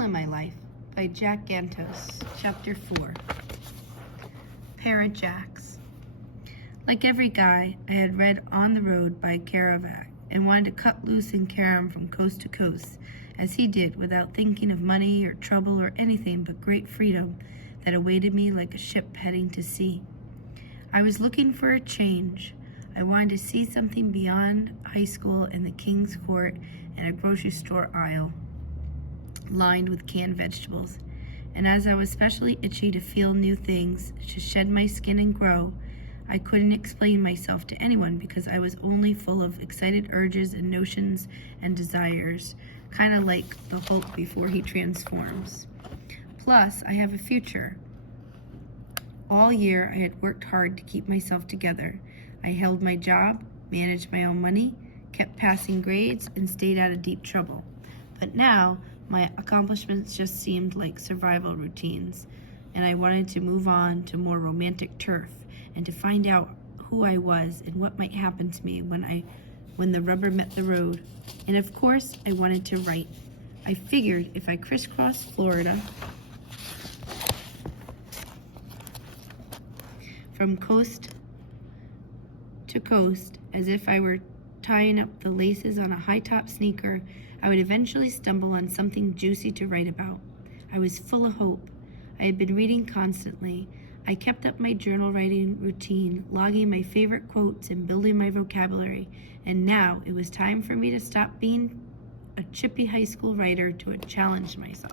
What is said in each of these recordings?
Trouble in My Life by Gantos, Chapter 4. Pair of Jacks. Like every guy, I had read On the Road by Kerouac and wanted to cut loose and carom from coast to coast, as he did, without thinking of money or trouble or anything but great freedom that awaited me like a ship heading to sea. I was looking for a change. I wanted to see something beyond high school and the King's Court and a grocery store aisle lined with canned vegetables. And as I was especially itchy to feel new things, to shed my skin and grow, I couldn't explain myself to anyone because I was only full of excited urges and notions and desires, kind of like the Hulk before he transforms. Plus, I have a future. All year, I had worked hard to keep myself together. I held my job, managed my own money, kept passing grades, and stayed out of deep trouble. But now, my accomplishments just seemed like survival routines, and I wanted to move on to more romantic turf and to find out who I was and what might happen to me when the rubber met the road. And of course, I wanted to write. I figured if I crisscrossed Florida from coast to coast, as if I were tying up the laces on a high-top sneaker, I would eventually stumble on something juicy to write about. I was full of hope. I had been reading constantly. I kept up my journal writing routine, logging my favorite quotes and building my vocabulary. And now it was time for me to stop being a chippy high school writer to challenge myself.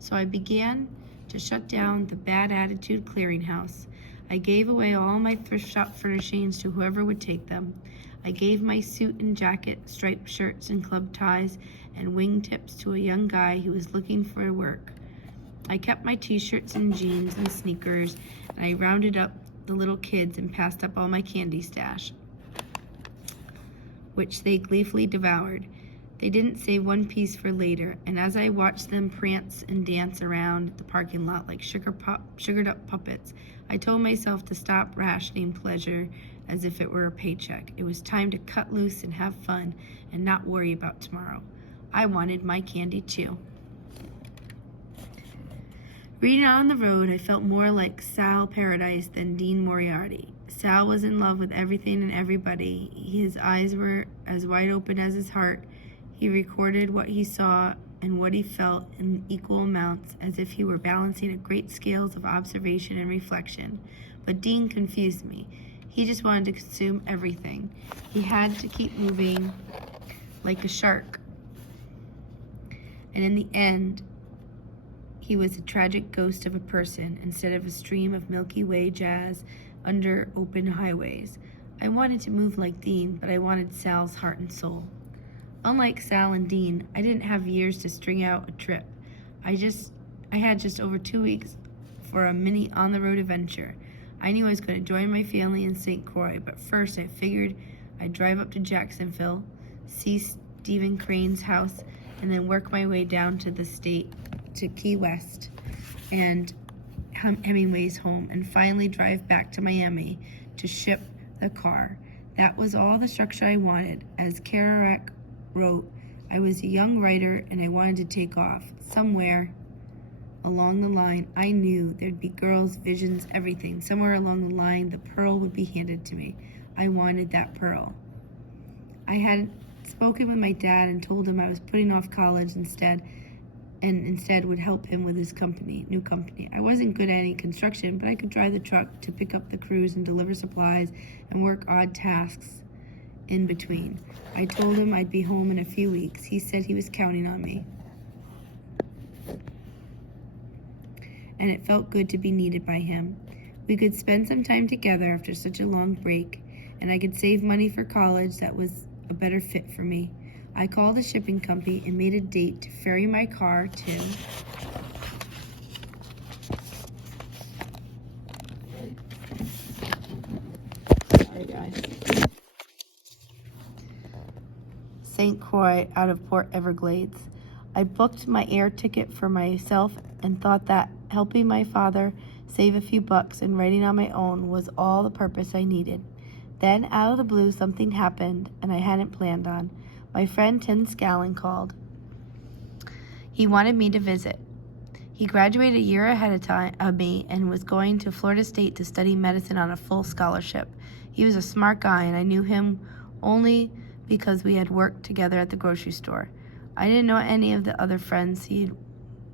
So I began to shut down the Bad Attitude Clearinghouse. I gave away all my thrift shop furnishings to whoever would take them. I gave my suit and jacket, striped shirts and club ties, and wingtips to a young guy who was looking for work. I kept my t-shirts and jeans and sneakers, and I rounded up the little kids and passed up all my candy stash, which they gleefully devoured. They didn't save one piece for later, and as I watched them prance and dance around the parking lot like sugared up puppets, I told myself to stop rationing pleasure as if it were a paycheck. It was time to cut loose and have fun and not worry about tomorrow. I wanted my candy too. Reading On the Road, I felt more like Sal Paradise than Dean Moriarty. Sal was in love with everything and everybody. His eyes were as wide open as his heart. He recorded what he saw and what he felt in equal amounts, as if he were balancing a great scales of observation and reflection. But Dean confused me. He just wanted to consume everything. He had to keep moving like a shark. And in the end, he was a tragic ghost of a person instead of a stream of Milky Way jazz under open highways. I wanted to move like Dean, but I wanted Sal's heart and soul. Unlike Sal and Dean, I didn't have years to string out a trip. I had just over 2 weeks for a mini on-the-road adventure. I knew I was going to join my family in St. Croix, but first I figured I'd drive up to Jacksonville, see Stephen Crane's house, and then work my way down to the state, to Key West and Hemingway's home, and finally drive back to Miami to ship the car. That was all the structure I wanted. As Kerouac wrote, I was a young writer and I wanted to take off. Somewhere along the line, I knew there'd be girls, visions, everything. Somewhere along the line, the pearl would be handed to me. I wanted that pearl. I had spoken with my dad and told him I was putting off college instead would help him with his new company. I wasn't good at any construction, but I could drive the truck to pick up the crews and deliver supplies and work odd tasks in between. I told him I'd be home in a few weeks. He said he was counting on me. And it felt good to be needed by him. We could spend some time together after such a long break, and I could save money for college that was a better fit for me. I called a shipping company and made a date to ferry my car to St. Croix out of Port Everglades. I booked my air ticket for myself and thought that helping my father save a few bucks and writing on my own was all the purpose I needed. Then, out of the blue, something happened and I hadn't planned on. My friend Scallon called. He wanted me to visit. He graduated a year ahead of me and was going to Florida State to study medicine on a full scholarship. He was a smart guy, and I knew him only because we had worked together at the grocery store. I didn't know any of the other friends. He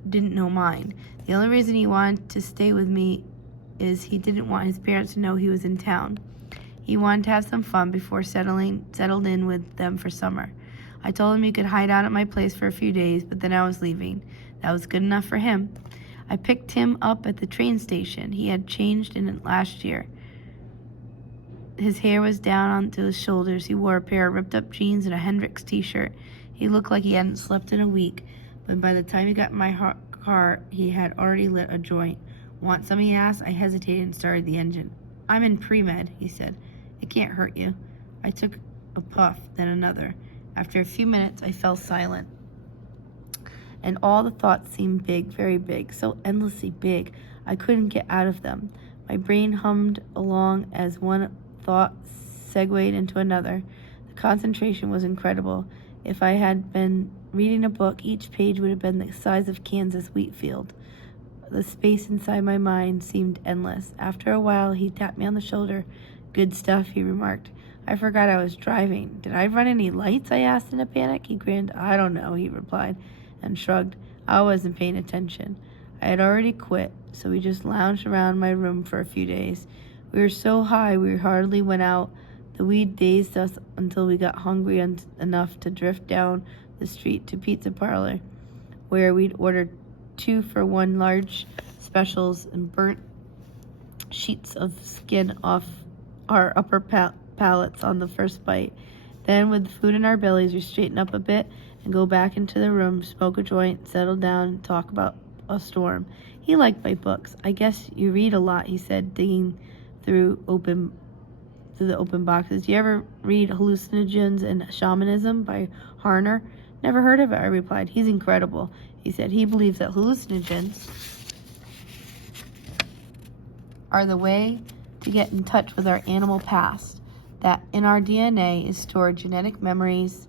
didn't know mine. The only reason he wanted to stay with me is he didn't want his parents to know he was in town. He wanted to have some fun before settled in with them for summer. I told him he could hide out at my place for a few days, but then I was leaving. That was good enough for him. I picked him up at the train station. He had changed in it last year. His hair was down onto his shoulders. He wore a pair of ripped-up jeans and a Hendrix t-shirt. He looked like he hadn't slept in a week, but by the time he got in my car, he had already lit a joint. Want some, he asked. I hesitated and started the engine. I'm in pre-med, he said. It can't hurt you. I took a puff, then another. After a few minutes, I fell silent. And all the thoughts seemed big, very big, so endlessly big, I couldn't get out of them. My brain hummed along as one thought segued into another. The concentration was incredible. If I had been reading a book, each page would have been the size of Kansas wheat field. The space inside my mind seemed endless. After a while, he tapped me on the shoulder. Good stuff, he remarked. I forgot I was driving. Did I run any lights? I asked in a panic. He grinned. I don't know, he replied, and shrugged. I wasn't paying attention. I had already quit, so we just lounged around my room for a few days. We were so high we hardly went out. The weed dazed us until we got hungry enough to drift down the street to Pizza Parlor, where we'd ordered 2 for $1 large specials and burnt sheets of skin off our upper palates on the first bite. Then, with the food in our bellies, we straighten up a bit and go back into the room, smoke a joint, settle down, and talk about a storm. He liked my books. I guess you read a lot, he said, digging through the open boxes. Do you ever read Hallucinogens and Shamanism by Harner? Never heard of it, I replied. He's incredible. He said he believes that hallucinogens are the way to get in touch with our animal past, that in our DNA is stored genetic memories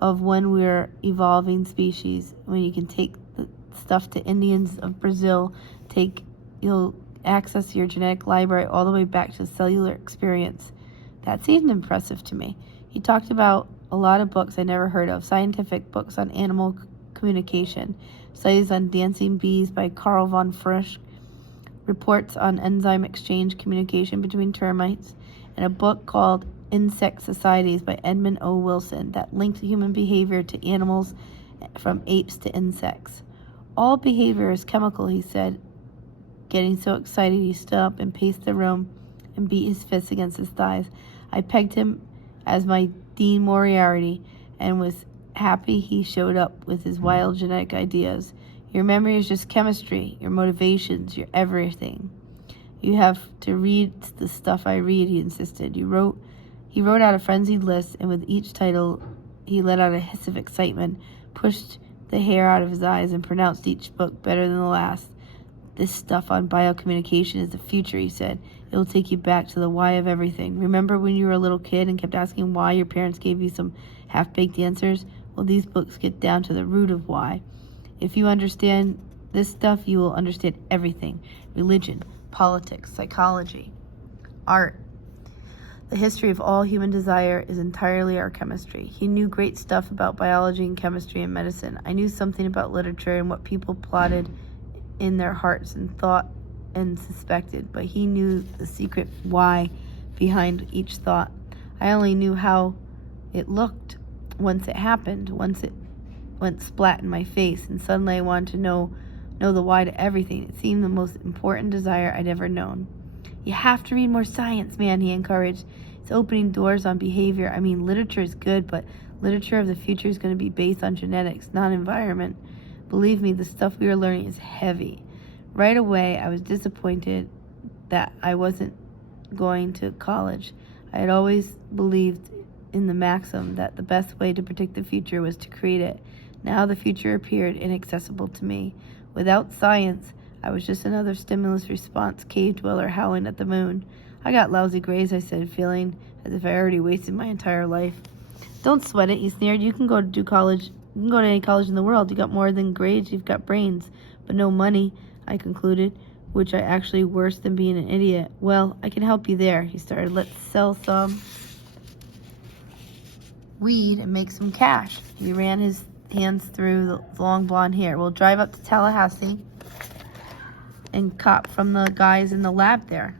of when we're evolving species. When you can take the stuff to Indians of Brazil, you'll access your genetic library all the way back to cellular experience. That seemed impressive to me. He talked about a lot of books I never heard of, scientific books on animal communication, studies on dancing bees by Carl von Frisch, reports on enzyme exchange communication between termites, and a book called Insect Societies by Edmund O. Wilson that linked human behavior to animals from apes to insects. All behavior is chemical, he said. Getting so excited, he stood up and paced the room and beat his fists against his thighs. I pegged him as my Dean Moriarty and was happy he showed up with his wild genetic ideas. Your memory is just chemistry, your motivations, your everything. You have to read the stuff I read, he insisted. He wrote out a frenzied list, and with each title, he let out a hiss of excitement, pushed the hair out of his eyes, and pronounced each book better than the last. This stuff on biocommunication is the future, he said. It will take you back to the why of everything. Remember when you were a little kid and kept asking why your parents gave you some half-baked answers? Well, these books get down to the root of why. If you understand this stuff, you will understand everything. Religion, politics, psychology, art. The history of all human desire is entirely our chemistry. He knew great stuff about biology and chemistry and medicine. I knew something about literature and what people plotted in their hearts and thought and suspected, but he knew the secret why behind each thought. I only knew how it looked once it happened, once it went splat in my face, and suddenly I wanted to know the why to everything. It seemed the most important desire I'd ever known. You have to read more science, man, he encouraged. It's opening doors on behavior. I mean, literature is good, but literature of the future is going to be based on genetics, not environment. Believe me, the stuff we were learning is heavy. Right away, I was disappointed that I wasn't going to college. I had always believed in the maxim that the best way to predict the future was to create it. Now the future appeared inaccessible to me. Without science, I was just another stimulus response cave dweller howling at the moon. I got lousy grades, I said, feeling as if I already wasted my entire life. Don't sweat it, he sneered. You can go to college You can go to any college in the world. You got more than grades, you've got brains, but no money, I concluded, which I actually worse than being an idiot. Well, I can help you there, he started. Let's sell some weed and make some cash. He ran his hands through the long blonde hair. We'll drive up to Tallahassee and cop from the guys in the lab there.